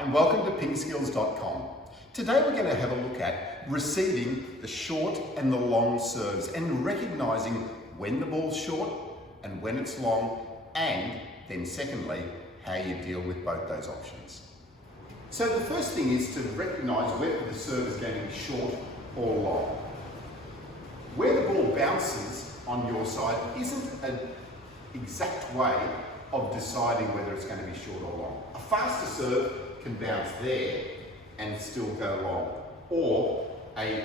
and welcome to PingSkills.com. Today we're going to have a look at receiving the short and the long serves and recognizing when the ball's short and when it's long, and then secondly, how you deal with both those options. So the first thing is to recognize whether the serve is going to be short or long. Where the ball bounces on your side isn't an exact way of deciding whether it's going to be short or long. A faster serve can bounce there and still go long, or a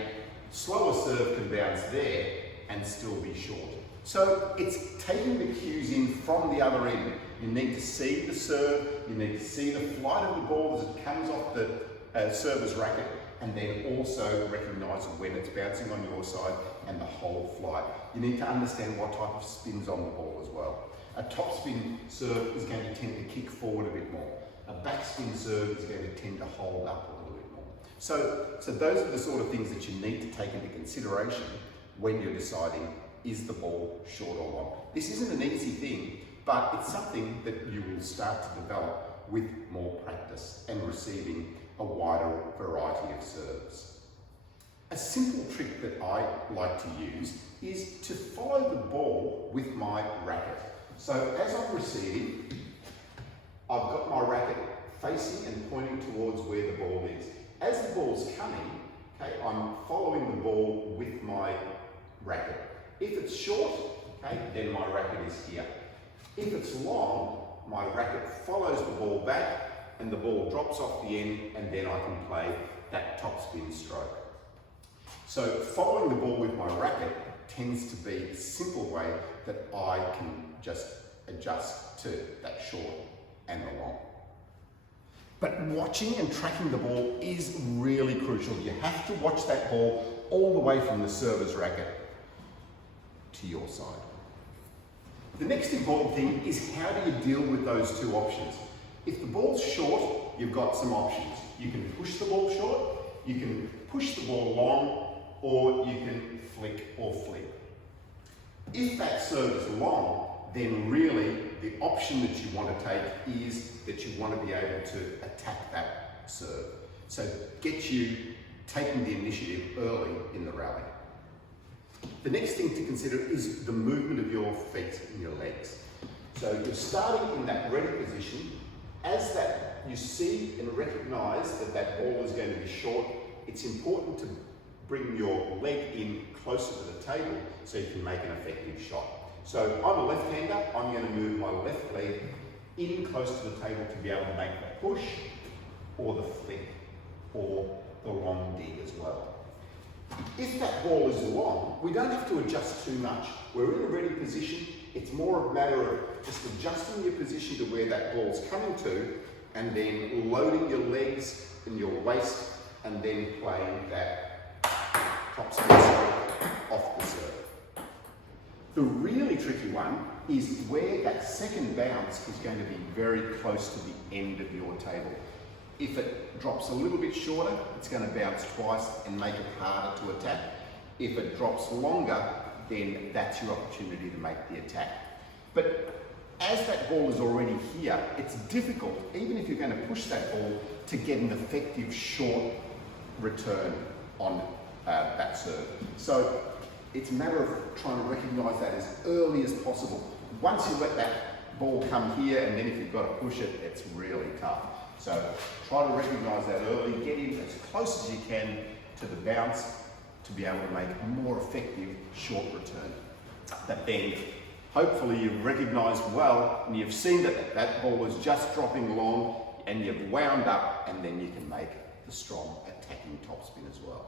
slower serve can bounce there and still be short. So it's taking the cues in from the other end. You need to see the serve, you need to see the flight of the ball as it comes off the server's racket, and then also recognise when it's bouncing on your side and the whole flight. You need to understand what type of spin's on the ball as well. A topspin serve is going to tend to kick forward a bit more. A backspin serve is going to tend to hold up a little bit more. So those are the sort of things that you need to take into consideration when you're deciding, is the ball short or long? This isn't an easy thing, but it's something that you will start to develop with more practice and receiving a wider variety of serves. A simple trick that I like to use is to follow the ball with my racket. So as I'm receiving, I've got my racket facing and pointing towards where the ball is. As the ball's coming, okay, I'm following the ball with my racket. If it's short, okay, then my racket is here. If it's long, my racket follows the ball back and the ball drops off the end, and then I can play that topspin stroke. So following the ball with my racket tends to be a simple way that I can just adjust to that short and the long. But watching and tracking the ball is really crucial. You have to watch that ball all the way from the server's racket to your side. The next important thing is, how do you deal with those two options? If the ball's short, you've got some options. You can push the ball short, you can push the ball long, or you can flick or flip. If that serve is long, then really the option that you want to take is that you want to be able to attack that serve. So get you taking the initiative early in the rally. The next thing to consider is the movement of your feet and your legs. So you're starting in that ready position. As that you see and recognise that that ball is going to be short, it's important to bring your leg in closer to the table so you can make an effective shot. So I'm a left-hander, I'm going to move my left leg in close to the table to be able to make the push or the flick or the long dig as well. If that ball is long, we don't have to adjust too much. We're in a ready position. It's more a matter of just adjusting your position to where that ball's coming to, and then loading your legs and your waist, and then playing that topspin stroke off the serve. The really tricky one is where that second bounce is going to be very close to the end of your table. If it drops a little bit shorter, it's going to bounce twice and make it harder to attack. If it drops longer, then that's your opportunity to make the attack. But as that ball is already here, it's difficult, even if you're going to push that ball, to get an effective short return on that serve. So it's a matter of trying to recognise that as early as possible. Once you let that ball come here, and then if you've got to push it, it's really tough. So try to recognise that early, get in as close as you can to the bounce to be able to make a more effective short return. But then hopefully you've recognised well and you've seen that that ball is just dropping long and you've wound up, and then you can make the strong attacking topspin as well.